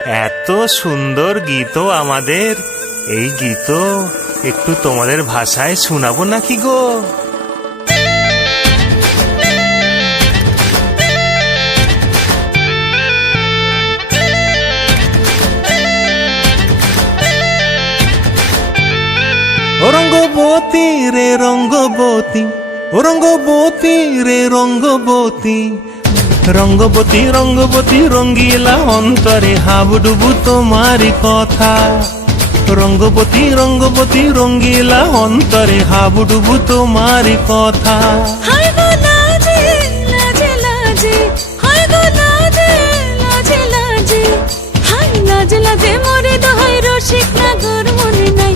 এত সুন্দর গীত আমাদের, এই গীত একটু তোমাদের ভাষায় শোনাবো নাকি গো? রঙ্গবতী রে রঙ্গবতী, রঙ্গবতী রে রঙ্গবতী, রঙ্গবতী রঙ্গবতী রঙ্গিলা অন্তরে হাবুডুবু তোমারি কথা। রঙ্গবতী রঙ্গবতী রঙ্গিলা অন্তরে হাবুডুবু তোমারি কথা। মরে দোহাই রসিক নাগর মনে নাই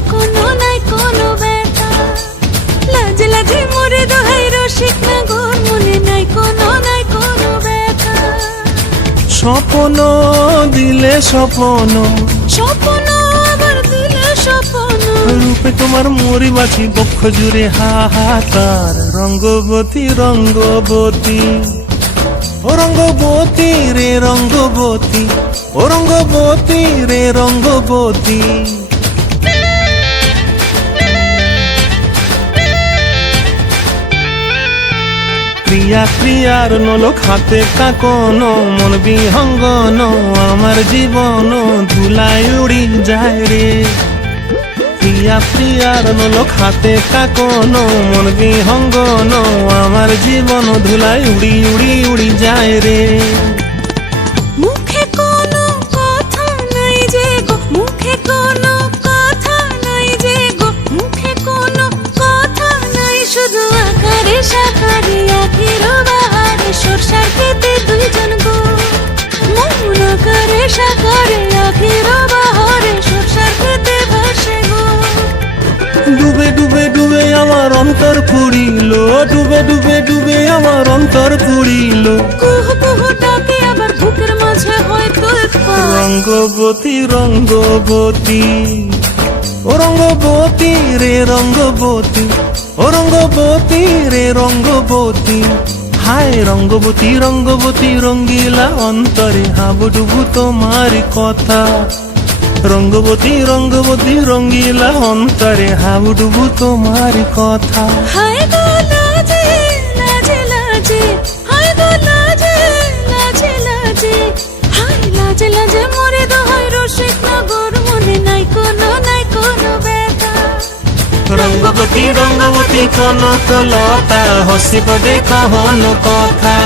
কোনো ব্যথা। লাজে লাজে মরে দোহাই রসিক নাগর মনে নাই কোনো ব্যথা। স্বপ্ন দিলে স্বপ্ন, স্বপ্ন আবার দিলে স্বপ্ন, রূপে তোমার মরি বাছি বক্ষ জুড়ে হাহাকার। রঙ্গবতী রঙ্গবতী, ও রঙ্গবতী রে রঙ্গবতী, ও রঙ্গবতী রে রঙ্গবতী। ক্রিয়া ক্রিয়ার নলক হাতে কাকন, মন বিহঙ্গন আমার জীবন ধুলায় উড়ি যায় রে। প্রিয়া প্রিয়ার নলক হাতে কাকন, মন বিহঙ্গন আমার জীবন ধুলায় উড়ি উড়ি উড়ি যায় রে। মুখে কোনো কথা নাই যে গো, মুখে কোনো কথা নাই যে গো, মুখে কোনো কথা নাই, শুধু আকারে সাকারে আখির বাহারে সরষার খেতে দুইজন গো। মন আকারে সাকারে আখির বাহারে সরষার খেতে ভাসে গো। ডুবে ডুবে ডুবে আমার অন্তর পুরিল, ডুবে ডুবে ডুবে আমার অন্তর পুরিল। কুহু কুহু ডাকে আবার বুকের মাঝে হয়তো রঙ্গবতী রঙ্গবতী, ও রঙ্গবতী রে রঙ্গবতী, ও রঙ্গবতী রে রঙ্গবতী। হায় রঙ্গবতী রঙ্গবতী রঙ্গিলা অন্তরে হাবুডুবু তোমার কথা। রঙ্গবতী রঙ্গবতী রঙ্গিলা অন্তরে হাবুডুবু তোমার কথা। হায় গো লাজে লাজে লাজে, হায় গো লাজে লাজে লাজে, হায় লাজে লাজে মরে দোহাই রসিক নগর মনে নাই কোনো ব্যথা। রঙ্গবতী রঙ্গবতী কনক লতা, হসিব দেখো হন কথা।